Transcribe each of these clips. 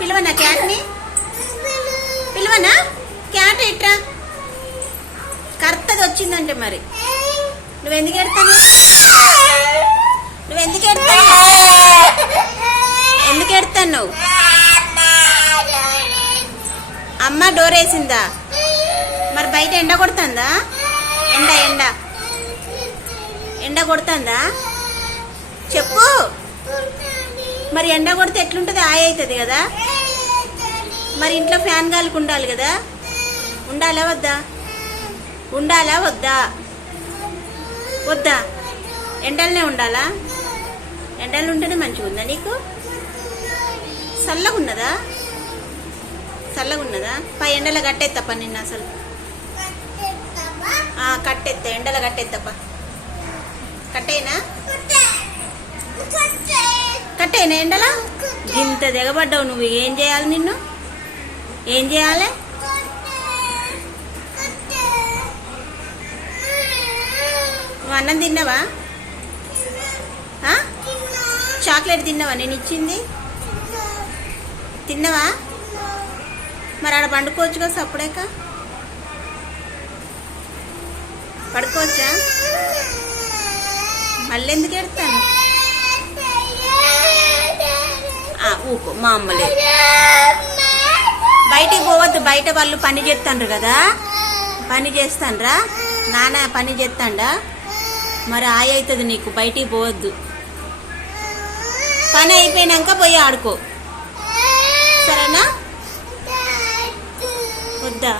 పిలవనా క్యాట్ని పిలవనా? Cat ఎట్రా? కర్తది వచ్చిందంటే మరి. నువ్వు ఎందుకు ఎడతాను నువ్వు ఎందుకు ఎడతావు ఎందుకు ఎడతాను నువ్వు అమ్మ డోర్ వేసిందా? మరి బయట ఎండ కొడుతుందా? ఎండ ఎండ. ఎండ కొడుతుందా? చెప్పు. మరి ఎండ కొడితే ఎట్లుంటుంది? ఆయ్ అవుతుంది కదా? మరి ఇంట్లో ఫ్యాన్ గాలికి ఉండాలి కదా? ఉండాలా వద్దా? ఉండాలా వద్దా? వద్దా? ఎండలనే ఉండాలా? ఎండలు ఉంటేనే మంచిగా ఉందా నీకు? చల్లగా ఉన్నదా? చల్లగా ఉన్నదా? పై ఎండల కట్టేత్తప్ప నిన్న అసలు. కట్టెత్త ఎండల కట్టెత్తప్ప. కట్టేనా? కట్టేనా ఎండల? ఇంత దిగబడ్డావు నువ్వు. ఏం చేయాలి నిన్ను? ఏం చేయాలి? నువ్వు అన్నం తిన్నావా? చాక్లెట్ తిన్నావా? నేను ఇచ్చింది. తిన్నావా? మరి ఆడ పండుకోవచ్చు కదా సప్పుడేక? పడుకోవచ్చా? మళ్ళీ ఎందుకు ఎడతాను ఊకో మా అమ్మలే బయటికి పోవద్దు బయట వాళ్ళు పని చేస్తాండ్రు కదా. పని చేస్తాండ్రా? నాన్న పని చేస్తాండా మరి ఆయ అవుతుంది నీకు బయటికి పోవద్దు. పని అయిపోయినాక పోయి ఆడుకో. సరేనా? వద్దా?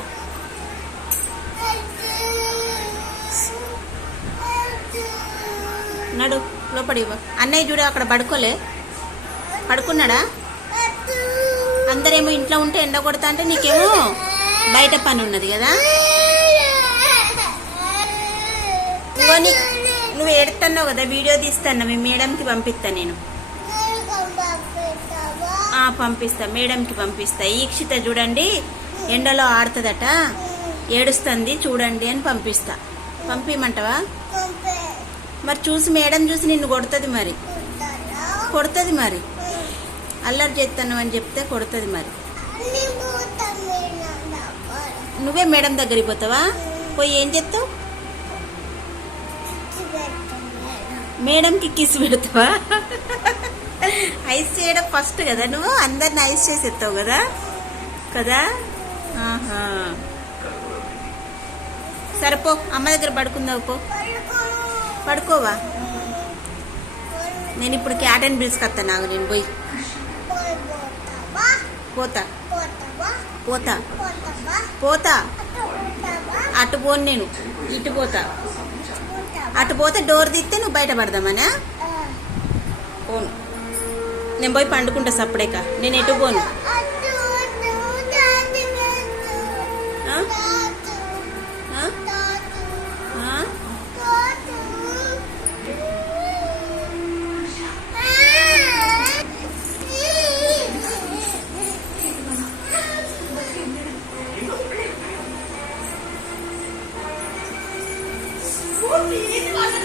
నడు లోపడి అన్నయ్య చూడు అక్కడ పడుకోలే. పడుకున్నాడా? అందరేమో ఇంట్లో ఉంటే ఎండ కొడతా అంటే నీకేమో బయట పని ఉన్నది కదా? నువ్వు ఏడుతున్నావు కదా వీడియో తీస్తాను మీ మేడంకి పంపిస్తా నేను. పంపిస్తా మేడంకి పంపిస్తా. ఈక్షిత చూడండి ఎండలో ఆడుతుందట. ఏడుస్తుంది చూడండి అని పంపిస్తా. పంపిమంటావా? మరి చూసి మేడం చూసి నిన్ను కొడుతుంది మరి. కొడుతుంది మరి. అల్లరి చేస్తాను అని చెప్తే కొడుతుంది మరి. నువ్వే మేడం దగ్గరికి పోతావా? పోయి ఏం చెప్తావు మేడంకి కిస్ పెడతావా? ఐస్ చేయడం ఫస్ట్ కదా నువ్వు? అందరిని ఐస్ చేసి ఎత్తావు కదా? కదా? ఆహా. సరిపో అమ్మ దగ్గర పడుకుందావు పో. పడుకోవా? నేను ఇప్పుడు క్యాటన్ వస్తాను నాకు నేను పోయి. పోతా. పోతా. పోతా. అటు పోను నేను. ఇటు పోతా. అటు పోతే డోర్ తీస్తే నువ్వు బయట పడదామనా? పోను. నేను పోయి పండుకుంటా సప్పుడేక. నేను ఎటు పోను? Hindi ko kasi